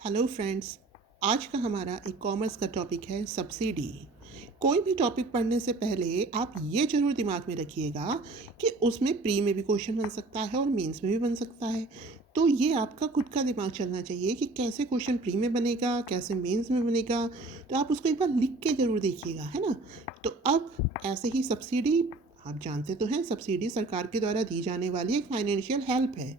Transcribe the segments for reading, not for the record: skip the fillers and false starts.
Hello friends. आज का हमारा एक कॉमर्स का टॉपिक है सब्सिडी। कोई भी टॉपिक पढ़ने से पहले आप ये ज़रूर दिमाग में रखिएगा कि उसमें प्री में भी क्वेश्चन बन सकता है और मेंस में भी बन सकता है। तो ये आपका खुद का दिमाग चलना चाहिए कि कैसे क्वेश्चन प्री में बनेगा, कैसे मेंस में बनेगा। तो आप उसको एक बार लिख के ज़रूर देखिएगा, है ना। तो अब ऐसे ही सब्सिडी, आप जानते तो हैं सब्सिडी सरकार के द्वारा दी जाने वाली एक फाइनेंशियल हेल्प है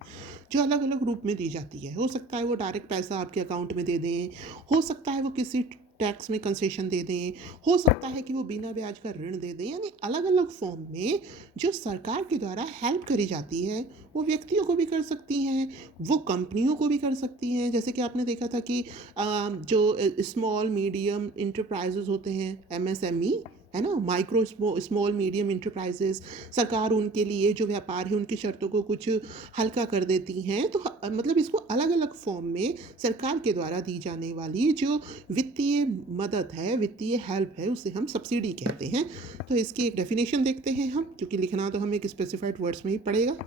जो अलग अलग रूप में दी जाती है। हो सकता है वो डायरेक्ट पैसा आपके अकाउंट में दे दें, हो सकता है वो किसी टैक्स में कंसेशन दे दें, हो सकता है कि वो बिना ब्याज का ऋण दे दें। यानी अलग अलग फॉर्म में जो सरकार के द्वारा हेल्प करी जाती है वो व्यक्तियों को भी कर सकती हैं, वो कंपनियों को भी कर सकती हैं। जैसे कि आपने देखा था कि जो स्मॉल मीडियम इंटरप्राइजेज होते हैं, एमएसएमई, है ना, माइक्रो स्मॉल मीडियम इंटरप्राइजेस, सरकार उनके लिए जो व्यापार है उनकी शर्तों को कुछ हल्का कर देती हैं। तो मतलब इसको अलग अलग फॉर्म में सरकार के द्वारा दी जाने वाली जो वित्तीय मदद है, वित्तीय हेल्प है, उसे हम सब्सिडी कहते हैं। तो इसकी एक डेफिनेशन देखते हैं हम, क्योंकि लिखना तो हमें एक स्पेसिफाइड वर्ड्स में ही पड़ेगा।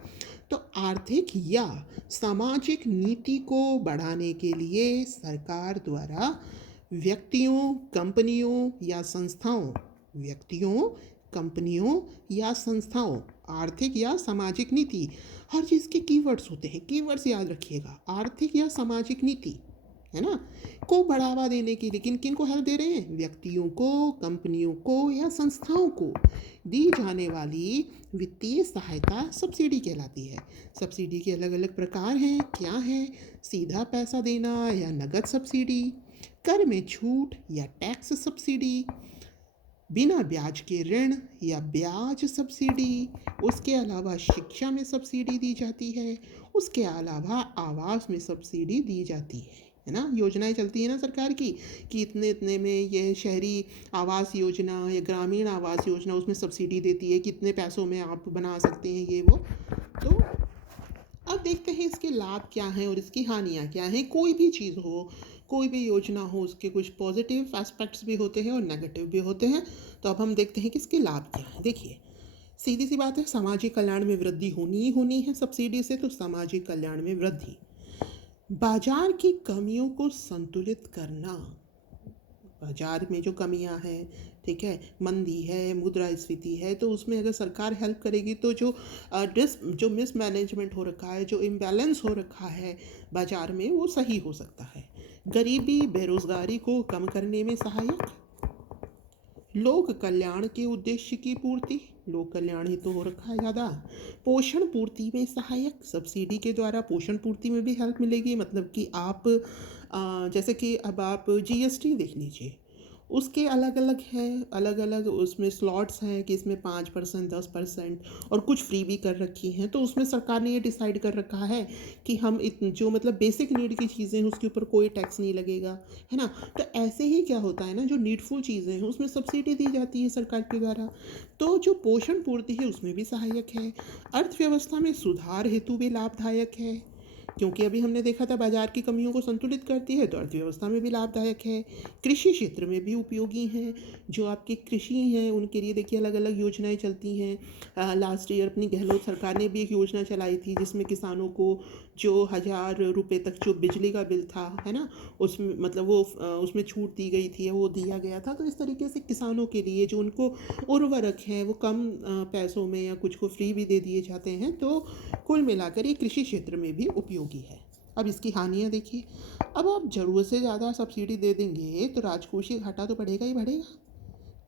तो आर्थिक या सामाजिक नीति को बढ़ाने के लिए सरकार द्वारा व्यक्तियों, कंपनियों या संस्थाओं, व्यक्तियों, कंपनियों या संस्थाओं, आर्थिक या सामाजिक नीति, हर चीज़ के कीवर्ड्स होते हैं, कीवर्ड्स याद रखिएगा। आर्थिक या सामाजिक नीति, है ना, को बढ़ावा देने के लिए किन किन को हेल्प दे रहे हैं? व्यक्तियों को, कंपनियों को या संस्थाओं को दी जाने वाली वित्तीय सहायता सब्सिडी कहलाती है। सब्सिडी के अलग अलग प्रकार हैं, क्या हैं? सीधा पैसा देना या नगद सब्सिडी, कर में छूट या टैक्स सब्सिडी, बिना ब्याज के ऋण या ब्याज सब्सिडी, उसके अलावा शिक्षा में सब्सिडी दी जाती है, उसके अलावा आवास में सब्सिडी दी जाती है ना। योजनाएं चलती है ना सरकार की कि इतने इतने में ये शहरी आवास योजना या ग्रामीण आवास योजना, उसमें सब्सिडी देती है, कितने पैसों में आप बना सकते हैं ये वो। तो अब देखते हैं इसके लाभ क्या हैं और इसकी हानियाँ क्या हैं। कोई भी चीज़ हो, कोई भी योजना हो, उसके कुछ पॉजिटिव एस्पेक्ट्स भी होते हैं और नेगेटिव भी होते हैं। तो अब हम देखते हैं कि इसके लाभ क्या हैं। देखिए, सीधी सी बात है, सामाजिक कल्याण में वृद्धि होनी ही होनी है सब्सिडी से। तो सामाजिक कल्याण में वृद्धि, बाजार की कमियों को संतुलित करना, बाजार में जो कमियां हैं, ठीक है, मंदी है, मुद्रास्फीति है, तो उसमें अगर सरकार हेल्प करेगी तो जो मिसमैनेजमेंट हो रखा है, जो इम्बैलेंस हो रखा है बाजार में, वो सही हो सकता है। गरीबी बेरोजगारी को कम करने में सहायक, लोक कल्याण के उद्देश्य की पूर्ति, लोक कल्याण ही तो हो रखा है ज़्यादा। पोषण पूर्ति में सहायक, सब्सिडी के द्वारा पोषण पूर्ति में भी हेल्प मिलेगी। मतलब कि आप जैसे कि अब आप जीएसटी देख लीजिए, उसके अलग अलग है, अलग अलग उसमें स्लॉट्स हैं कि इसमें 5%, 10% और कुछ फ्री भी कर रखी हैं। तो उसमें सरकार ने ये डिसाइड कर रखा है कि हम जो मतलब बेसिक नीड की चीज़ें हैं उसके ऊपर कोई टैक्स नहीं लगेगा, है ना। तो ऐसे ही क्या होता है ना, जो नीडफुल चीज़ें हैं उसमें सब्सिडी दी जाती है सरकार के द्वारा। तो जो पोषण पूर्ति है उसमें भी सहायक है। अर्थव्यवस्था में सुधार हेतु भी लाभदायक है, क्योंकि अभी हमने देखा था बाजार की कमियों को संतुलित करती है, तो अर्थव्यवस्था में भी लाभदायक है। कृषि क्षेत्र में भी उपयोगी हैं, जो आपके कृषि हैं उनके लिए देखिए अलग अलग योजनाएं चलती हैं। लास्ट ईयर अपनी गहलोत सरकार ने भी एक योजना चलाई थी जिसमें किसानों को जो 1,000 रुपये तक जो बिजली का बिल था, है ना, उसमें मतलब वो उसमें छूट दी गई थी, वो दिया गया था। तो इस तरीके से किसानों के लिए जो उनको उर्वरक हैं वो कम पैसों में या कुछ को फ्री भी दे दिए जाते हैं। तो कुल मिलाकर ये कृषि क्षेत्र में भी उपयोगी है। अब इसकी हानियाँ देखिए, अब आप ज़रूरत से ज़्यादा सब्सिडी दे देंगे तो राजकोषीय घाटा तो बढ़ेगा ही बढ़ेगा।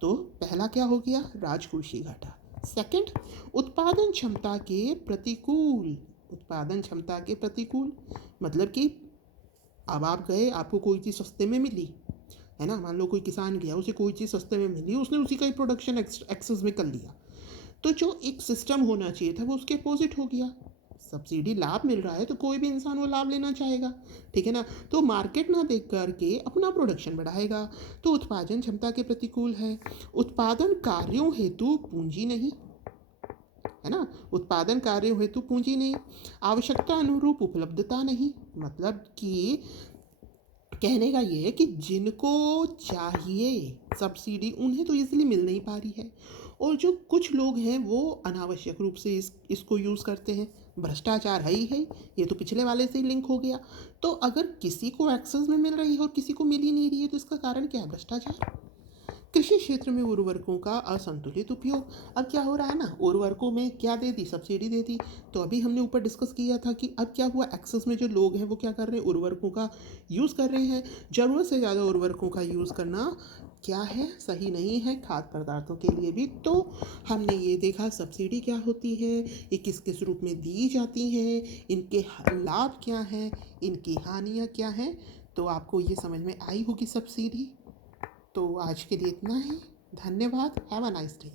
तो पहला क्या हो गया? राजकोषीय घाटा। सेकंड, उत्पादन क्षमता के प्रतिकूल, उत्पादन क्षमता के प्रतिकूल मतलब कि अब आप गए, आपको कोई चीज़ सस्ते में मिली, है ना, मान लो कोई किसान गया, उसे कोई चीज़ सस्ते में मिली, उसने उसी का ही प्रोडक्शन एक्सेस में कर लिया। तो जो एक सिस्टम होना चाहिए था वो उसके अपोजिट हो गया। सब्सिडी लाभ मिल रहा है तो कोई भी इंसान वो लाभ लेना चाहेगा, ठीक है ना। तो मार्केट ना देख करके अपना प्रोडक्शन बढ़ाएगा। तो उत्पादन क्षमता के प्रतिकूल है। उत्पादन कार्यों हेतु पूंजी नहीं, है ना, उत्पादन कार्यों हेतु पूंजी नहीं। आवश्यकता अनुरूप उपलब्धता नहीं, मतलब कि कहने का ये है कि जिनको चाहिए सब्सिडी उन्हें तो इजीली मिल नहीं पा रही है, और जो कुछ लोग हैं वो अनावश्यक रूप से इसको यूज़ करते हैं। भ्रष्टाचार है ही है, ये तो पिछले वाले से ही लिंक हो गया। तो अगर किसी को एक्सेस में मिल रही है और किसी को मिल ही नहीं रही है तो इसका कारण क्या है? भ्रष्टाचार। कृषि क्षेत्र में उर्वरकों का असंतुलित उपयोग। अब क्या हो रहा है ना, उर्वरकों में क्या दे दी? सब्सिडी दे दी। तो अभी हमने ऊपर डिस्कस किया था कि अब क्या हुआ, एक्सेस में जो लोग हैं वो क्या कर रहे हैं? उर्वरकों का यूज़ कर रहे हैं। ज़रूरत से ज़्यादा उर्वरकों का यूज़ करना क्या है? सही नहीं है खाद्य पदार्थों के लिए भी। तो हमने ये देखा सब्सिडी क्या होती है, ये किस किस रूप में दी जाती हैं, इनके लाभ क्या हैं, इनकी हानियाँ क्या हैं। तो आपको ये समझ में आई होगी सब्सिडी। तो आज के लिए इतना ही। धन्यवाद। Have a nice day.